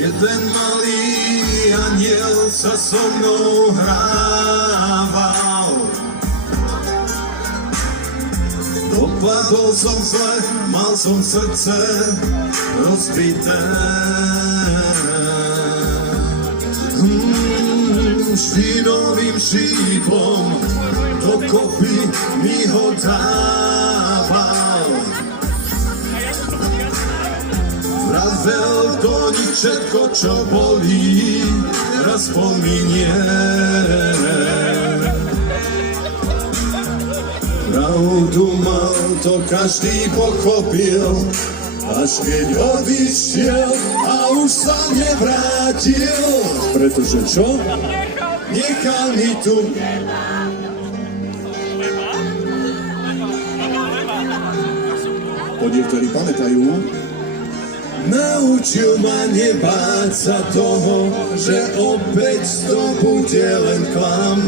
Jeden malý aniel sa so mnou hrával. Dopadol som zle, mal som srdce rozbité. Štínovým šípom dokopy mi ho dával. Vravel to nič všetko, čo bolí, raz pominie. Pravdu mal, to každý pochopil, až keď odišiel a už sa nevrátil. Pretože čo? Nechal mi tu. To niektorí pamätajú. Naučil ma nebáť sa toho, že opäť to bude len klam.